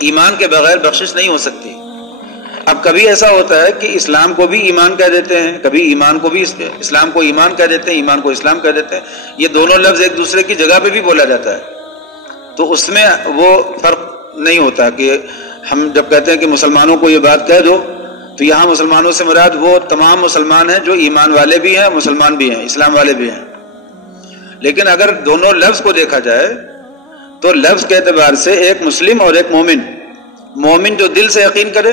ایمان کے بغیر بخشش نہیں ہو سکتی۔ اب کبھی ایسا ہوتا ہے کہ اسلام کو بھی ایمان کہہ دیتے ہیں، کبھی ایمان کو بھی اسلام کو ایمان کہہ دیتے ہیں، ایمان کو اسلام کہہ دیتے ہیں، یہ دونوں لفظ ایک دوسرے کی جگہ پہ بھی بولا جاتا ہے، تو اس میں وہ فرق نہیں ہوتا کہ ہم جب کہتے ہیں کہ مسلمانوں کو یہ بات کہہ دو تو یہاں مسلمانوں سے مراد وہ تمام مسلمان ہیں جو ایمان والے بھی ہیں، مسلمان بھی ہیں، اسلام والے بھی ہیں۔ لیکن اگر دونوں لفظ کو دیکھا جائے تو لفظ کے اعتبار سے ایک مسلم اور ایک مومن، مومن جو دل سے یقین کرے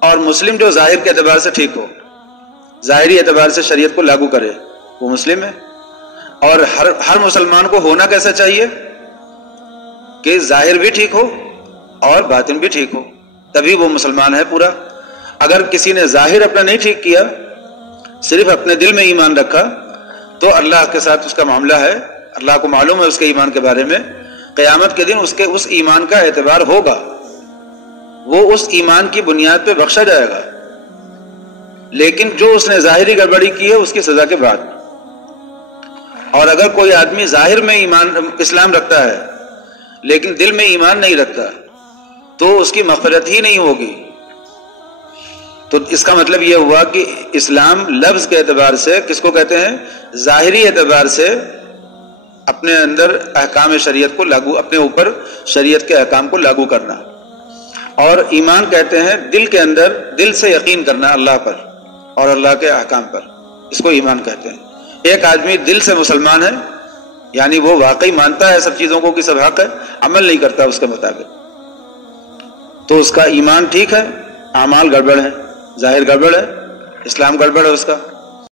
اور مسلم جو ظاہر کے اعتبار سے ٹھیک ہو، ظاہری اعتبار سے شریعت کو لاگو کرے، وہ مسلم ہے۔ اور ہر مسلمان کو ہونا کیسا چاہیے کہ ظاہر بھی ٹھیک ہو اور باطن بھی ٹھیک ہو، تبھی وہ مسلمان ہے پورا۔ اگر کسی نے ظاہر اپنا نہیں ٹھیک کیا، صرف اپنے دل میں ایمان رکھا، تو اللہ کے ساتھ اس کا معاملہ ہے، اللہ کو معلوم ہے اس کے ایمان کے بارے میں، قیامت کے دن اس ایمان کا اعتبار ہوگا، وہ اس ایمان کی بنیاد پہ بخشا جائے گا۔ لیکن جو اس نے ظاہری گڑبڑی کی ہے اس کی سزا کے بعد۔ اور اگر کوئی آدمی ظاہر میں اسلام رکھتا ہے لیکن دل میں ایمان نہیں رکھتا تو اس کی مغفرت ہی نہیں ہوگی۔ تو اس کا مطلب یہ ہوا کہ اسلام لفظ کے اعتبار سے کس کو کہتے ہیں؟ ظاہری اعتبار سے اپنے اندر احکام شریعت کو لاگو، اپنے اوپر شریعت کے احکام کو لاگو کرنا۔ اور ایمان کہتے ہیں دل کے اندر، دل سے یقین کرنا اللہ پر اور اللہ کے احکام پر، اس کو ایمان کہتے ہیں۔ ایک آدمی دل سے مسلمان ہے، یعنی وہ واقعی مانتا ہے سب چیزوں کو کہ سب حق ہے، عمل نہیں کرتا اس کے مطابق، تو اس کا ایمان ٹھیک ہے، اعمال گڑبڑ ہے، ظاہر گڑبڑ ہے، اسلام گڑبڑ ہے اس کا۔